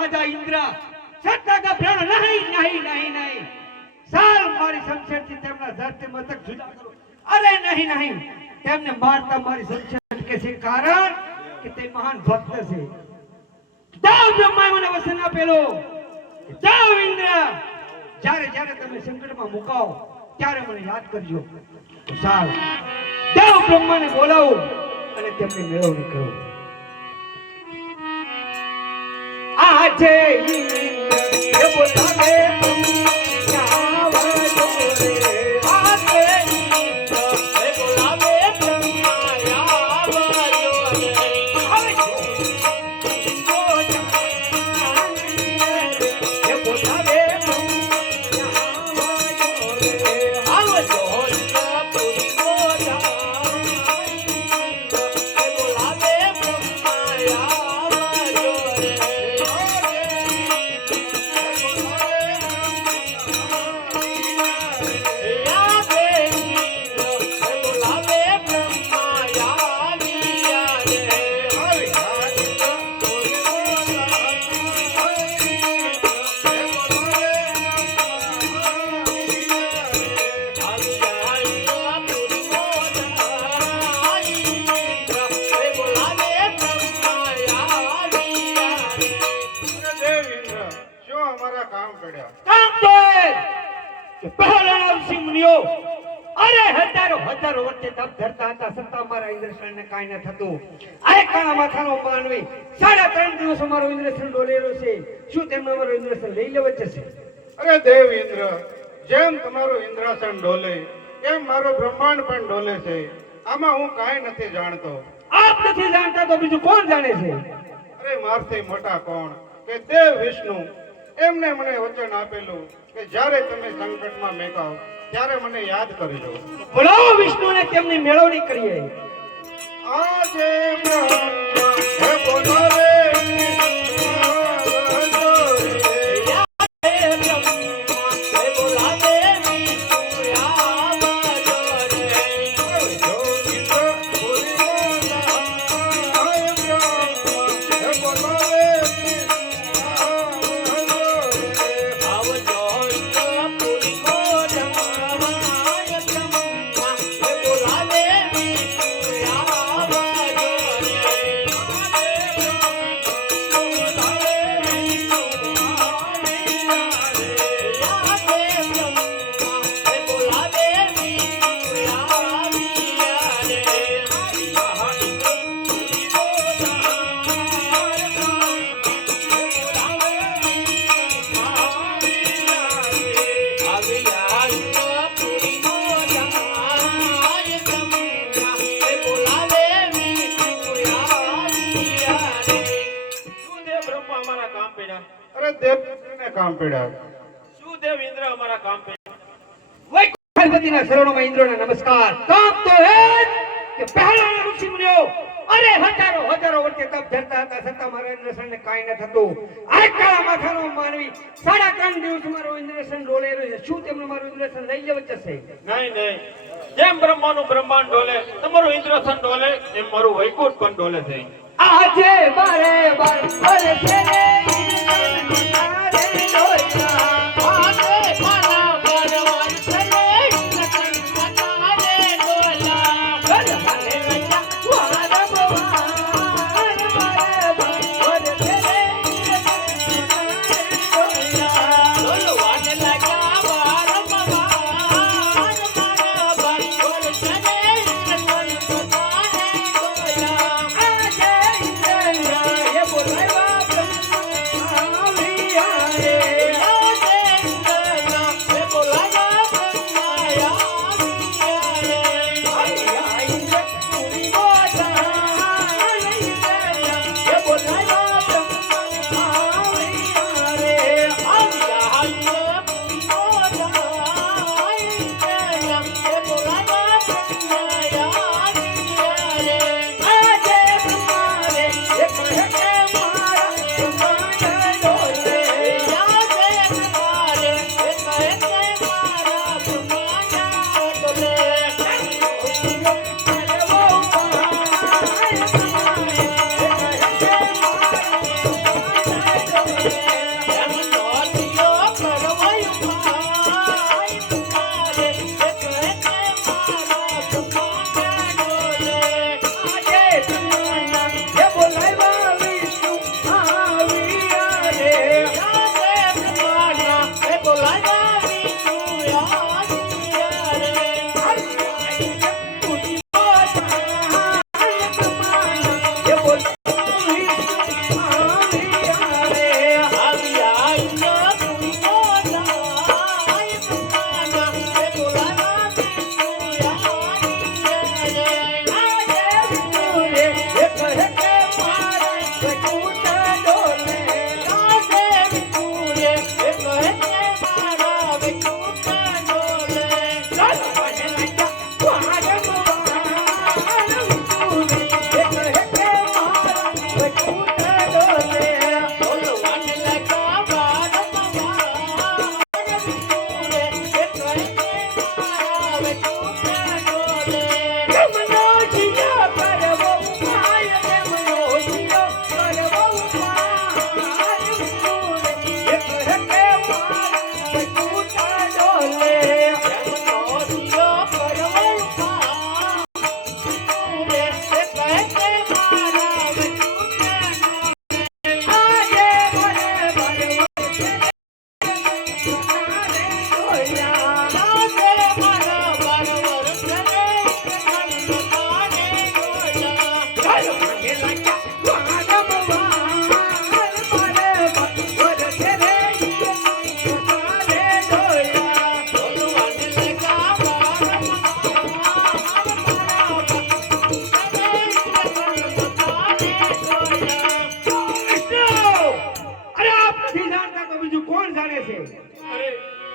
રાજા ઇન્દ્ર સત્તા પ્રાણ નહીં નહીં નહીં નહીં સાલ મારી શમશેરથી તેમના ધરતી મતક જુદા કરો. અરે નહીં નહીં, તેમને મારતા મારી શમશેર કે છે, કારણ કે તે મહાન ભક્ત છે. જાઓ બ્રહ્માએ મને વચન આપેલો, જાઓ ઇન્દ્ર, જ્યારે જ્યારે તમે સંકટમાં મુકાઓ ત્યારે મને યાદ કરજો. તો સાલ જાઓ બ્રહ્માને બોલાવો અને તેમની મેળવણી કરો. આજે ઇન્દ્ર બોલાવે હજારો વર્ષે તપ ધરતા હતા, છતાં મારા ઇન્દ્રસેનને કાંઈ ન થતું. આ કાળા માથાનો માનવી 3.5 દિવસ મારો ઇન્દ્રસેન ડોલેલો છે. શું તેમને મારો ઇન્દ્રસેન લઈ લેવા જશે? અરે દેવ ઇન્દ્ર, જેમ તમારો ઇન્દ્રસેન ડોલે એમ મારો બ્રહ્માંડ પણ ડોલે છે. આમાં હું કાંઈ નથી જાણતો. આપ નથી જાણતા તો બીજું કોણ જાણે છે? અરે મારથી મોટા કોણ કે દેવ વિષ્ણુ, એમને મને વચન આપેલું કે જ્યારે તમે સંકટમાં મેકાઓ ત્યારે મને યાદ કરજો. બોલાવો વિષ્ણુને, તેમની મેળવણી કરીએ. આજે બ્રહ્મા બોલાવે કામ પડ્યા. શું દેવ ઇન્દ્ર અમારા કામ પડ્યા? વૈકુંઠપતિના શરણોમાં ઇન્દ્રને નમસ્કાર. કામ તો હે કે પહેલાના ઋષિ મુનિઓ અરે હજારો વર્ષે તપ ધરતા હતા, છતાં મારા ઇન્દ્રસેનને કાંઈ ન થતું. આ કાળા માથાનો માનવી 3.5 દિવસ મારો ઇન્દ્રસેન ડોલેલો છે. શું તેમને મારું ઇન્દ્રસેન લઈ લેવા જશે? નહીં નહીં, જેમ બ્રહ્માનું બ્રહ્માંડ ડોલે તમારું ઇન્દ્રસેન ડોલે એમ મારું વૈકુંઠ પણ ડોલે છે. આજે બારે બાર અરે છે જાણે છે. અરે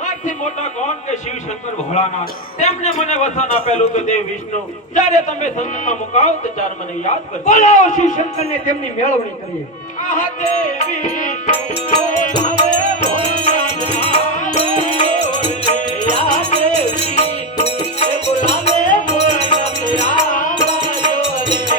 મારથી મોટા કોણ કે શિવ શંકર ભોળાનાથ તેમને મને વસન આપેલું કે દેવ વિષ્ણુ જ્યારે તમે સંકટમાં મુકાવ તો ત્યારે મને યાદ કરજો. બોલાવો શિવ શંકરને તેમની મેળવણી કરીએ. આહા દેવ વિષ્ણુ બોલાવે ભોળાનાથ આવો રે. યા દેવ વિષ્ણુ બોલાવે ભોળાનાથ આવો રે.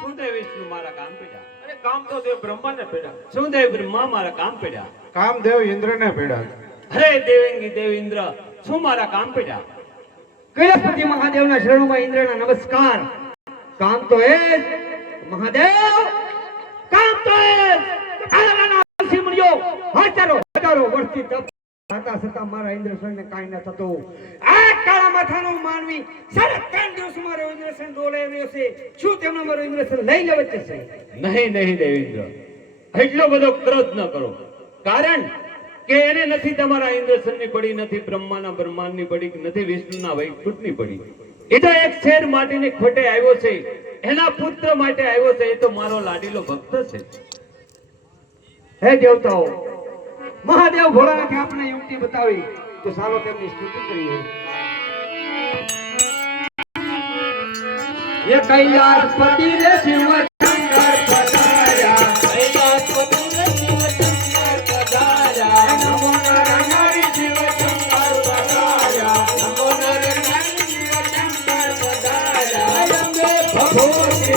શું દેવ વિષ્ણુ મારા કામ પડ્યા? અરે કામ તો દેવ બ્રહ્માને પડ્યા. શું દેવ બ્રહ્મા મારા કામ પડ્યા? કામદેવ ઇન્દ્રને પીડા. હે દેવેંગી દેવ ઇન્દ્ર, શું મારા કામ પડ્યા? કૈલાસપતિ મહાદેવના શરણોમાં ઇન્દ્રના નમસ્કાર. કામ તો એ જ, મહાદેવ કામ તો એ જ. કાલાના ઋષિ મુનિઓ હજારો વર્ષથી તપ થતા છતાં મારા ઇન્દ્રસનને કાંઈ ન થતું. આ કાળા માથાનો માનવી સાડા 3 દિવસ મારો ઇન્દ્રસન ડોલે રહ્યો છે. શું તેમનો મારો ઇન્દ્રસન લઈ લેવો છે? નહીં દેવેન્દ્ર, એટલો બધો ક્રોધ ન કરો. કારણ કે એને નથી તમારા ઇન્દ્રસનની પડી, નથી બ્રહ્માના બ્રહ્માંડની પડી, નથી વિષ્ણુના વૈકુંઠની પડી. એ તો એક શેર માટીની ખોટે આવ્યો છે, એના પુત્ર માટે આવ્યો છે. એ તો મારો લાડીલો ભક્ત છે. હે દેવતાઓ, મહાદેવ ભોળાનાથે આપણે યુક્તિ બતાવી તો ચાલો તેમની સ્તુતિ કરીએ. ये कैलाशपति रे शिव शंकर पधारा, कैलाशपति रे शिव शंकर पधारा, नमो नर नारी शिव शंकर पधारा, नमो नर नारी शिव शंकर पधारा, अंबे भगवती